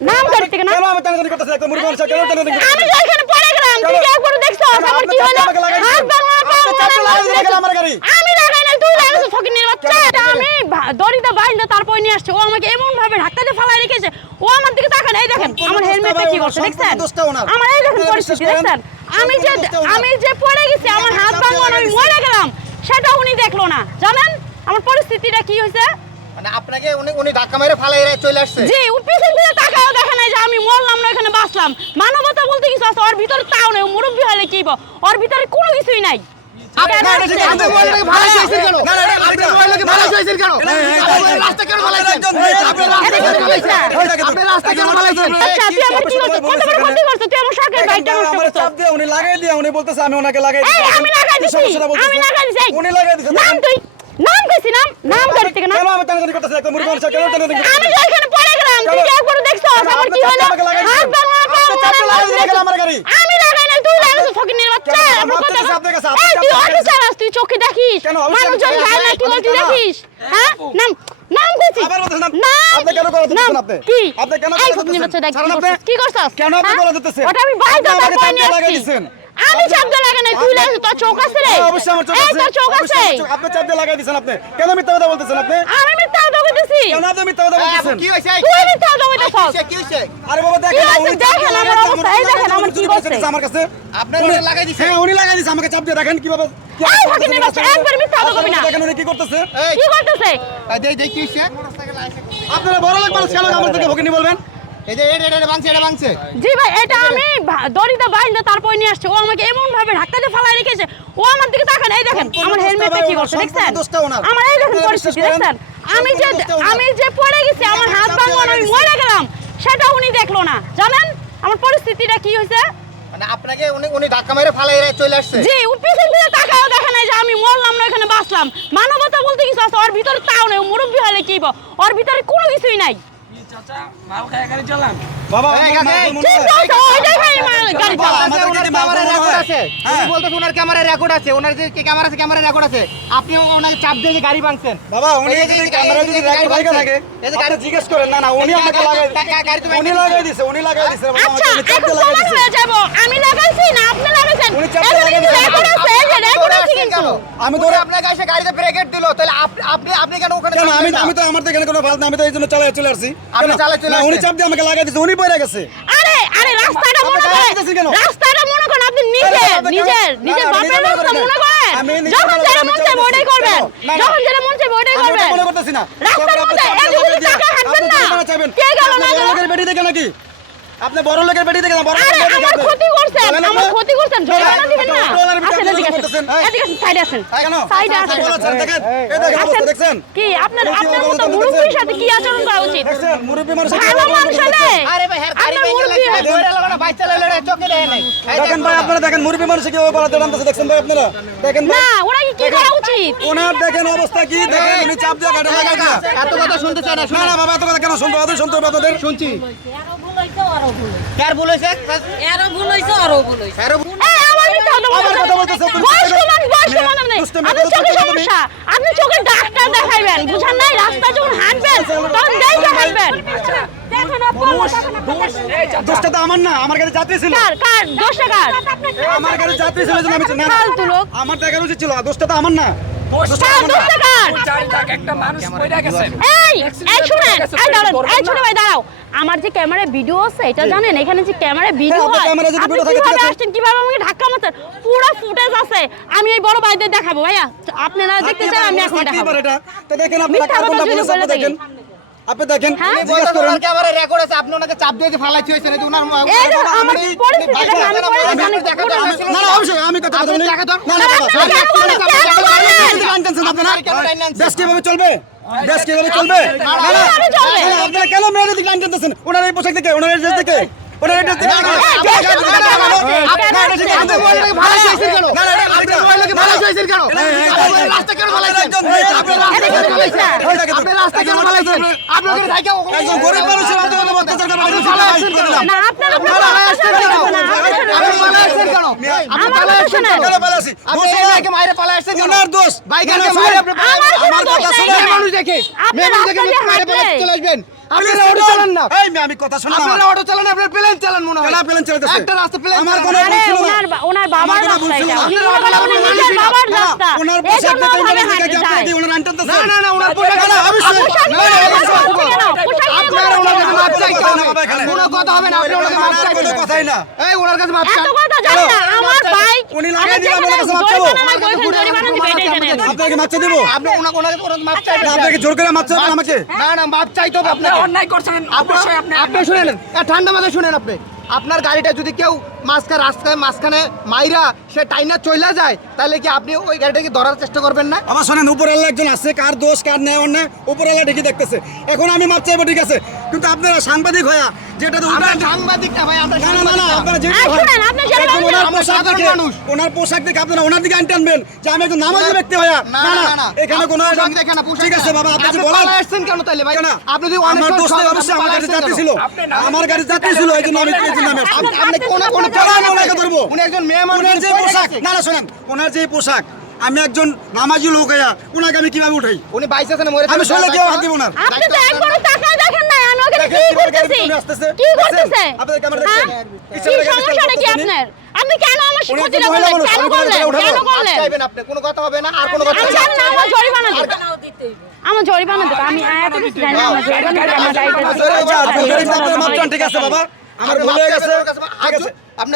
নাম করতে কেন কেন আমি টানাটানি করতেছি একটা মুরগি মানুষ কেন টানাটানি করতেছি আমি তো এখানে পড়ে গেলাম তুই কি একবার দেখছো আমার কি হলো হাত ভাঙা আমার গাড়ি আমি লাগাই নাই তুই লাগাইছিস ফকিনের বাচ্চা এটা আমি দড়িটা বাইন্ধা তারপর নিয়ে আসছে ও আমাকে এমন ভাবে ধাক্কা দিয়ে ফালাই রেখেছে ও আমার দিকে তাকান এই দেখেন আমার হেলমেটটা কি করছে দেখছেন আমার এই দেখেন পরিস্থিতি দেখছেন আমি যে পড়ে গেছি আমার হাত ভাঙা আমি মরে গেলাম সেটা উনি দেখলো না জানেন আমার পরিস্থিতিটা কি হয়েছে মানে আপনাকে উনি ধাক্কা মেরে ফালাই চলে আসছে জি ও পিছন থেকে তাকাও দেখে নাই যে আমি মরলাম না এখানে বাঁচলাম মানবতা বলতে কিছু আছে ওর ভিতরে তাও নেই মুরব্বি হলে কি ওর ভিতরে কোনো কিছুই নাই উনি লাগাই দিয়ে উনি বলতেছে আমি ওনাকে লাগাই নাম কইছি নাম করতে কেন কেন আমি টানাটানি করতেছি একটা মুরগি মানুষ কেন টানাটানি করতেছি আমি তো এখানে পড়ে গেলাম তুই কি একবার দেখছো আমার কি হলো হাত ভাঙা আমার গাড়ি আমি লাগাই নাই তুই লাগাইছিস ফকিনের বাচ্চা আমার কথা আপনার কাছে এই তুই অফিসার আছিস তুই চোখে দেখিস কেন অফিসার মানুষজন খায় না কি বল তুই দেখিস হ্যাঁ নাম কইছি আবার বলতেছেন আপনি কেন করে দিতেছেন আপনি কি আপনি কেন এই করে ফকিনের বাচ্চা দিতেছেন দেখ কি করছস কেন আপনি করে দিতেছেন ওটা আমি বাইরে আপনি তারপর নিয়ে লাগাই আসছি দিয়েছেন আমি চাপ দিয়ে লাগাই নাই তুই লাগাইছিস তোর চোখ আছে রে অবশ্যই আমার চোখ এই আছে তোর চোখ আছে আপনি চাপ দিয়ে লাগাই দিয়েছেন আপনি কেন মিথ্যা কথা বলতেছেন আপনি আমি মিথ্যা কথা কইতেছি কেন আপনি মিথ্যা কথা বলতেছেন কি হইছে তুই মিথ্যা কথা কইতেছস কি হইছে আরে বাবা দেখেন কি হয়েছে? দেখেন আমার অবস্থা, এই দেখেন আমার কি করছে। আমার কাছে আপনার ওটা লাগাই দিছে হ্যাঁ উনি লাগাই দিয়েছে আমাকে চাপ দিয়ে দেখেন কিভাবে এই ফকিনের বাচ্চা একবার মিথ্যা কথা কইবি না দেখেন উনি কি করতেছে এই কি করতেছে দেখ কি হইছে আপনারা বড় লোক মানুষ কেন আমার থেকে ভকিনি বলবেন এই যে এটা ভাঙছে জি ভাই এটা আমি দড়িটা বাইন্ধা তারপর নিয়ে আসছে ও আমাকে এমন ভাবে ধাক্কা দিয়ে ফালাই রেখেছে ও আমার দিকে তাকান এই দেখেন আমার হেলমেটটা কি করছে দেখছেন আমার এই দেখেন পরিস্থিতি দেখছেন আমি যে পড়ে গেছি আমার হাত ভাঙা আমি মরে গেলাম সেটা উনি দেখলো না জানেন আমার পরিস্থিতিটা কি হয়েছে মানে আপনাকে উনি ধাক্কা মেরে ফালাই চলে আসছে জি ও পিছন থেকে তাকাও দেখে নাই যে আমি মরলাম না এখানে বাঁচলাম মানবতা বলতে কিছু আছে ওর ভিতরে তাও নেই মুরব্বি হলে কি ওর ভিতরে কোনো কিছুই নাই চাচা মাল খায় গাড়ি চালান বাবা এই কাকা, ঠিক আছে ওইটাই ভাই গাড়ি চালা উনি বলতেছে ওনার ক্যামেরা রেকর্ড আছে ওনার যে ক্যামেরা রেকর্ড আছে আপনি ওনাকে চাপ দিয়ে যে গাড়ি ভাঙছেন বাবা উনি যদি ক্যামেরা যদি রেকর্ড লাগে থাকে আপনি জিজ্ঞেস করেন না উনি আমাকে লাগাই উনি লাগাই দিয়েছে বাবা আচ্ছা আমাকে চাপ এখন দিয়ে লাগাই প্রমাণ দিয়েছে হয়ে যাব আমি লাগাইছি না আপনি লাগাইছেন উনি চাপ দিয়ে লাগাই দিয়েছে। রেকর্ড আছে এই যে রেকর্ড আছে কিন্তু আমি ধরে ধরে আপনার কাছে গাড়িতে ব্রেকেট দিল তাহলে আপনি কেন ওখানে কেন থাকবেন না? আমি তো আমার তো এখানে কোনো ফাল না আমি তো এই জন্য চালায় চলে আসছি আপনি কেন? চালায় চলে না, উনি আসছেন? চাপ দিয়ে আমাকে লাগাই দিয়েছে উনি পড়ে গেছে আরে রাস্তাটা মনে আপনি করেন লাগাইতেছেন কেন? রাস্তাটা মনে করেন আপনি আপনি নিজের না, বাপের নিজে মনে রাস্তা করেন মনে না। করেন আমি নিজে যখন মনে যেটা করেন, মন আমি চায় চালাতে ওটাই চাই। করবেন না, না। যখন যেটা মন চায় ওটাই আমি ওটা করবেন মনে করতেছি না রাস্তার আপনি মধ্যে চাপ দিয়ে এদিকে লাগাই দিয়ে- টাকা হাঁটবেন আপনি না জরিমানা চাইবেন। কে গেল আপনি না বড় লোকের বেটি দেখে নাকি আপনি বড় লোকের বেটি দেখে না বড় আরে লোকের বেটি আমার দেখে। ক্ষতি করছেন বলেন আমার আপনি? ক্ষতি করছেন জরিমানা দিবেন না ডলার বিটা আসেন আপনি এদিকে করতেছেন। আসেন এদিকে আসেন সাইডে আসেন কেন? সাইডে আসেন বলেছেন, দেখেন এই দেখেন অবস্থা আসেন। দেখছেন কি আপনার কি আপনার অবস্থা মতো দেখছেন? মুরব্বির সাথে কি আচরণ করা উচিত দেখছেন মুরব্বি মানুষ ভালো মানুষ হলে আরে ভাই হ্যাঁ গাড়ি আপনার ভেঙে মুরব্বি লাগছে ধরে লাগা বাইক চালালে চোখে দেয় নাই দেখেন ভাই আপনারা দেখেন মুরব্বি মানুষ কিভাবে পালাতে নামতেছে দেখছেন ভাই আপনারা দেখেন ভাই না ওরা কি করা উচিত ওনার দেখেন অবস্থা কি দেখেন উনি চাপ দিয়ে গাড়ি লাগাই দিয়া এত কথা শুনতে চায় না না না বাবা এত কথা কেন শুনবো অত শুনতে হবে আপনাদের শুনছি কার ভুল হয়েছে এই আমার মিথ্যা কথা আমার কথা বলতেছে, তুমি বয়স্ক মানুষ নেই দুষ্টামি আপনি করছো, চোখে তুমি। সমস্যা আপনি চোখে ডাক্তার দেখাইবেন বুঝেন নাই রাস্তায় যখন হাঁটবেন তখন দেখে হাঁটবেন দেখেন দোষটা তো আমার না আমার গাড়ি যাত্রী ছিল কার দোষটা কার আমার গাড়ি যাত্রী ছিল জন্য আমি না, না, ফালতু লোক আমার দেখার উচিত ছিল দোষটা তো আমার না দোষটা কার আমার না। দোষটা কার চার লাখ একটা মানুষ পয়রা গেছে এই শুনেন এই দাঁড়ান এই ছোট ভাই দাঁড়াও আমার যে ক্যামেরায় ভিডিও আছে এটা জানেন এখানে যে ক্যামেরায় ভিডিও আপনার হয় ক্যামেরায় যদি আপনি ভিডিও থাকে, ঠিক কিভাবে আছে। আসছেন কিভাবে আমাকে ধাক্কা মারছেন পুরো ফুটেজ আছে আমি এই বড় ভাইদের দেখাবো ভাইয়া আপনারা দেখতে চান আমি এখন থাকতেই দেখাবো পারে এটা। তো দেখেন আপনারা মিথ্যা কার কথা কোনটা যদি বলেছে, বলে আপনি দেখেন আপনি দেখেন হ্যাঁ? জিজ্ঞেস করেন ওনার ক্যামেরা রেকর্ড আছে আপনি ওনাকে চাপ দিয়ে ফালাইতে হয়েছেন এই যে ওনার এই যে আমার পরিস্থিতি দেখেন আমি পরিস্থিতি দেখা দাও, জানি না না অবশ্যই আমি কথা বলি দেখা দাও। না না বাবা আপনি কেন বলেন? কেন বলেন? আনতেছেন আপনারা কেন টাইম আনছেন? দেশ কিভাবে চলবে দেশ কিভাবে চলবে না না কিভাবে চলবে? না, আপনারা কেন মেয়েদের দিকে লাইন টানতেছেন ওনার এই পোশাক থেকে ওনার এই ড্রেস থেকে ওনার এই ড্রেস থেকে এই দেশটা কথা বলছে। আপনি বললেন ভালো চাইছেন কেন আপনি বললেন ভালো চাইছেন কেন আপনি রাস্তা কেন ফালাইছেন আপনি রাস্তা কেন ফালাইছেন আপনাদের থাকা একজন গরিব মানুষের হাতে কোনো অত্যাচার করা হয়েছে, সেটা হাইট করে দিলাম। না আপনারা আপনি ফালাইছেন কেন আপনি ফালাইছেন কেন আপনি ফালাইছেন কেন কেন পালাইছি? আপনি দোষ এই আমার। বাইকে মাইরে পালাইছেন কেন ওনার দোষ। বাইকে ওনার মাইরে দোষ। আপনি আমার কোনো আমার দোষ কথা নাই শুনেন। এখানে। মানুষ দেখে আপনি মেয়ে দেখে রাস্তা দিয়ে মাইরে পালাতে হাঁটলে। চলে আসবেন আপনারা অটো চালান না এই মেয়ে, আমি কথা শোনো না আপনারা অটো চালান আপনারা প্লেন চালান মনে হয় কেন প্লেন চালাতেছে? একটা রাস্তা প্লেন আমার চালান। কোনো আরে ভুল ছিল না। ওনার বাবার আমার কোনো ভুল রাস্তা ছিল এটা না। উনি মনে করেন উনি নিজের বাবার রাস্তা ওনার এই পোশাক জন্য দেখে ওভাবে মনে হয় হাঁটতে কি আপনারা যায় কি ওনার আনতেছে? না না না ওনার পোশাক না, আমি শুনি। পোশাক না, নিয়ে না, কথা আমি হচ্ছে কেন? পোশাক নিয়ে আপনারা কথা ওনার হচ্ছে কাছে কেন? মাপ চাইতে হবে বাবা এখানে। কোনো কথা হবে না আপনি ওনার কাছে মাপ আর চাইবেন কোনো কথাই না। এই ওনার কাছে মাপ এত চান কথা জানি না আমার ভাই উনি আমি লাগাই দিলে যেখানে আমার কাছে মাপ চাবো। জরিমানা নাই বলছেন জরিমানা দিবে এটাই জানেন আপনাকে মাপতে দেবো? আপনি ওনার কাছে মাপ চাইবেন না, আপনাকে জোর করে মাপতে হবে আমাকে? না না মাপ চাইতে হবে আপনি আপনাকে অন্যায় করছেন অবশ্যই আপনি আপনি শুনেন ঠান্ডা মাথায় শুনেন আপনি আপনার গাড়িটা যদি কেউ মাঝখানে মাইরা সে টাইনা চলে যায় তাহলে কি আপনি ওই গাড়িটাকে ধরার চেষ্টা করবেন না আমার শোনেন, উপরওয়ালা একজন আছে, কার দোষ কার নেই অন্যায় উপরওয়ালা ঠিকই দেখতেছে। এখন আমি মাপ চাইবো, ঠিক আছে, কিন্তু আপনারা সাংবাদিক হইয়া যেটা তো আমরা উল্টা- সাংবাদিক না ভাই আমরা না, না, না, সাংবাদিক না, না। আপনারা যেটা এই হয়, শুনেন, আপনি যেটা একদম বলছেন, ওনার আমরা পোশাক সাধারণ দেখে- মানুষ। ওনার পোশাক দেখে আপনারা ওনার দিকে আনবেন যে আমি একজন নামাজি ব্যক্তি হইয়া। না, না, না, না, না, এখানে কোনো পোশাক দেখে না, পোশাক ঠিক আছে না। বাবা, আপনি যে আপনি বলেন পালায় আসছেন কেন তাইলে ভাই? কেন? আপনি যদি অনেক আমার সময় দোষ সব- অবশ্যই আমার আপনি গাড়ি পালায় যাত্রী আসছেন ছিল। কেন? আমার গাড়ি যাত্রী ছিল, এই জন্য আমি এই জন্য আমি আসছি। আপনি কোন কেন আমি ওনাকে ধরবো? উনি একজন মেয়ে মানুষ ওনার যে পরে পোশাক, গেছে। না না শোনেন, ওনার যে পোশাক, আমি একজন নামাজি লোক হইয়া ওনাকে আমি কিভাবে উঠাই? উনি বাইসে আছেন মরে আমি শুনলে কেউ হাত দিব না। আপনি তো একবারও তাকায় দেখেন না আমি ওকে দেখেন কি কিভাবে গাড়ি করতেছি পিছনে আসতেছে? কি দেখছেন? করতেছে আপনাদের ক্যামেরা হ্যাঁ? দেখছেন? কি পিছনে গাড়ি সমস্যা নাকি চালাচ্ছেন? আপনার আপনি কেন আমার উনি ক্ষতিটা একজন মহিলা করলেন মানুষ, কেন আমি করলেন উঠাবো। কেন মাপ করলেন চাইবেন আপনি কোনো কথা হবে না আর কোনো কথা আমি হবে না। জানি না আমার জরিমানা দেবে আমার জরিমানা দেবে আমি এত কিছু জানি না আমার জরিমানা দেবে আমার গাড়িতে আচ্ছা, আপনি গাড়ি চালাতে মাপ চান, ঠিক আছে বাবা, আমার ভুল হয়ে গেছে, ঠিক আছে। আপনি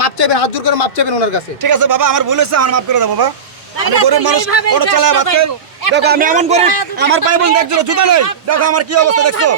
মাপ চাইবেন হাত জোর করে মাপ চাইবেন ওনার কাছে ঠিক আছে বাবা, আমার ভুল হয়েছে, আমার মাফ করে দাও বাবা। আমি গরিব মানুষ, ওটা চালায় ভাত খাই। দেখো আমি এমন গরিব, আমার পায়ে বলতে একজন জুতা নেই, দেখো আমার কি অবস্থা দেখছো।